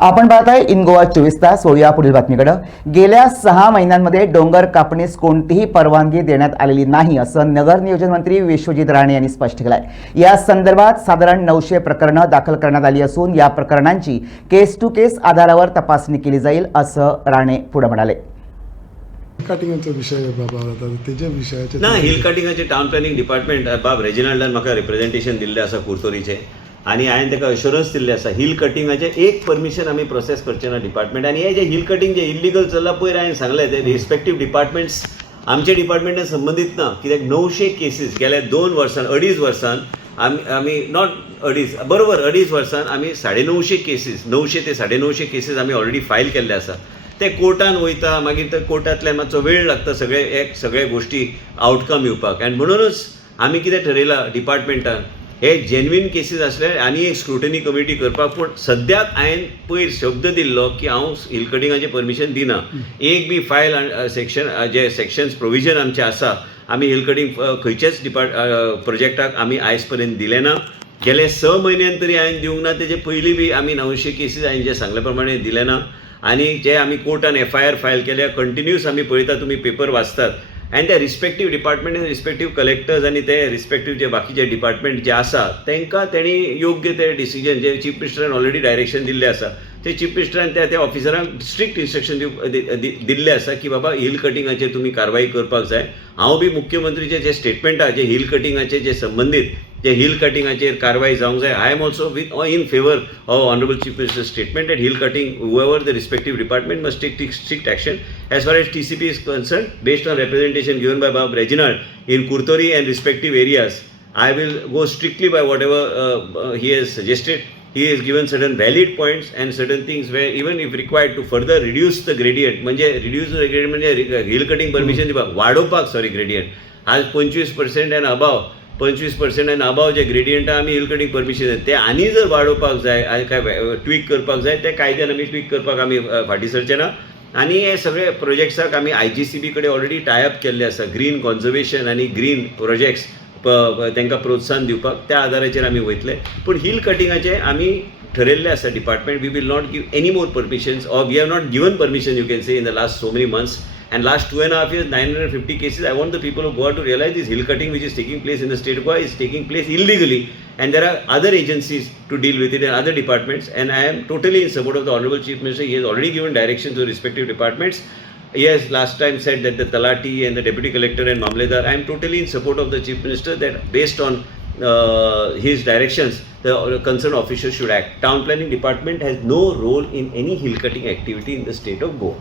आपण पाहताय इन गोवा चोवीस तास वळूया पुढील बातमीकडे. गेल्या सहा महिन्यांमध्ये डोंगर कापणीस कोणतीही परवानगी देण्यात आलेली नाही असं नगर नियोजन मंत्री विश्वजित राणे यांनी स्पष्ट केलं आहे या संदर्भात साधारण नऊशे प्रकरणं दाखल करण्यात आली असून या प्रकरणांची केस टू केस आधारावर तपासणी केली जाईल असं राणे पुढे म्हणाले. कटिंगाचो बाबा ना हिल कटिंगाचे टावन प्लॅनिंग डिपार्टमेंट बाब रेजिनाल्डान म्हाका रिप्रेझेंटेशन दिल्लें आसा कुर्तोरीचें. आनी हांवें ताका अशुरन्स दिल्ले आसा हिल कटिंगाचें एक परमिशन आमी प्रोसेस करचें ना डिपार्टमेंट आनी हे जें हिल कटिंग जें इल्लिगल चल्लां पयर हांवें सांगलें ते रिस्पेक्टीव डिपार्टमेंट्स आमचे डिपार्टमेंटान संबंदीत ना कित्याक णवशे केसीस गेल्या दोन वर्सान अडीच वर्सान आमी आमी नॉट अडीच बरोबर अडीच वर्सान आमी साडे णवशे केसीस णवशे ते साडे णवशे केसीस आमी ऑलरेडी फायल केल्ले आसा ते कोर्टान वयता मागीर ते कोर्टांतल्यान मातसो वेळ लागता सगळे एक सगळे गोश्टी आउटकम येवपाक. आनी म्हणूनच आमी कितें ठरयलां डिपार्टमेंटान हे जेन्युन केसीस असले आनी एक स्क्रुटनी कमिटी करपाक पूण सद्याक हांवें पयर शब्द दिल्लो की हांव हिलकटिंगाचें परमिशन दिना. एक बी फायल सेक्शन जे सेक्शन्स प्रोविजन आमचे आसा आमी हिल कटिंग खंयचेच डिपार्ट प्रोजेक्टाक आमी आयज पर्यंत दिले ना. गेले स म्हयन्यान तरी हांवें दिवंक ना तेजे पयलीं बी आमी णवशे केसीस हांवें जे सांगले प्रमाणे दिले ना. आनी जे आमी कोर्टान एफ आय आर फायल केल्या कंटिन्यूस आमी पळयता तुमी पेपर वाचतात. आनी ते रिस्पेक्टीव डिपार्टमेंट रिस्पेक्टीव कलेक्टर्स आनी ते रिस्पेक्टीव जे बाकीचे डिपार्टमेंट जे आसा तांकां तेणी योग्य ते डिसिजन जे चीफ मिनिस्टरान ऑलरेडी डायरेक्शन दिल्लें आसा ते चीफ मिनिस्टरान त्या त्या ऑफिसरांक स्ट्रिक्ट इन्स्ट्रक्शन दिल्ले आसा की बाबा हिल कटिंगाचेर तुमी कारवाई करपाक जाय. हांव बी मुख्यमंत्रीचे जे स्टेटमेंट आहा जे हिल कटिंगाचे जे संबंदीत जे हिल कटिंगाचेर कारवाई जावंक जाय I am also with in favour of honourable chief minister statement at hill cutting whoever the respective department must take strict- strict action as far as TCP is concerned based on representation given by Bob Reginald in Kurtori and respective areas I will go strictly by whatever uh, uh, he has suggested he has given certain valid points and certain things where even if required to further reduce the gradient म्हणजे reduce the gradient म्हणजे hill cutting permission दिवपाक वाडोवपाक sorry gradient आज पंचवीस percent end above पंचवीस पर्सेंटान आनी above जे ग्रेडियंटा आमी हिल कटींग परमिशन ते आनी जर वाडोवपाक जाय आनी काय ट्वीक करपाक जाय ते कायद्यान आमी ट्वीक करपाक आमी फाटीं सरचे ना आनी हे सगळे प्रोजेक्ट्साक आमी आय जी सी बी कडेन ऑलरेडी टायअप केल्ले आसा ग्रीन कॉन्जर्वेशन आनी ग्रीन प्रोजेक्ट्स तांकां प्रोत्साहन दिवपाक त्या आदाराचेर आमी वयतले. पूण हिल कटिंगाचे आमी ठरयल्ले आसा department we will not give any more permissions or we have not given permission you can say in the last so many months and last two and a half years 950 cases. I want the people of goa to realize this hill cutting which is taking place in the state of goa is taking place illegally. And there are other agencies to deal with it and other departments. And i am totally in support of the honorable chief minister. He has already given directions to respective departments. He has last time said that the talati and the deputy collector and mamledar i am totally in support of the chief minister that based on uh, his directions the concerned officials should act. Town planning department has no role in any hill cutting activity in the state of goa